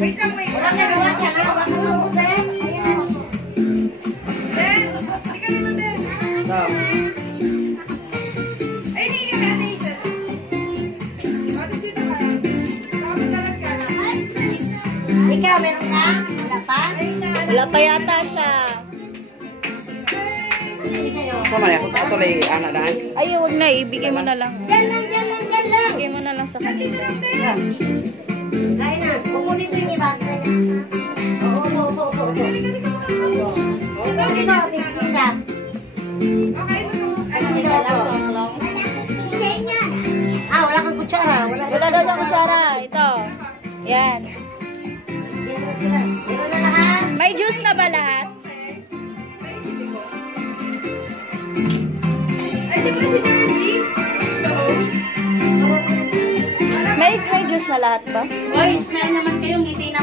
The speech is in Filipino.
Wait lang, wait. Wala ka naman yan, ha? Baka lumot, eh. Den, hindi ka nito, Den. Ay, hindi ka na, Nathan. Bakit dito ka? Baka madalas ka na. Ikaw, meron ka? Wala pa? Wala pa yata siya. Sama ya, kung tatuloy anak daan. Ay, huwag na. Ibigay mo na lang. Diyan lang, diyan lang, diyan lang. Ibigay mo na lang sa kanila. Kain na. Kukunin ko yung iba. Oo, oo, oo. Ito, tigpisa. Ah, wala kang kutsara. Wala daw sa kutsara. Ito. Yan. Ito na lahat. May juice na ba lahat? Ay, di ba si Derby? May juice na lahat ba? Boy, smell naman kayong ngiti na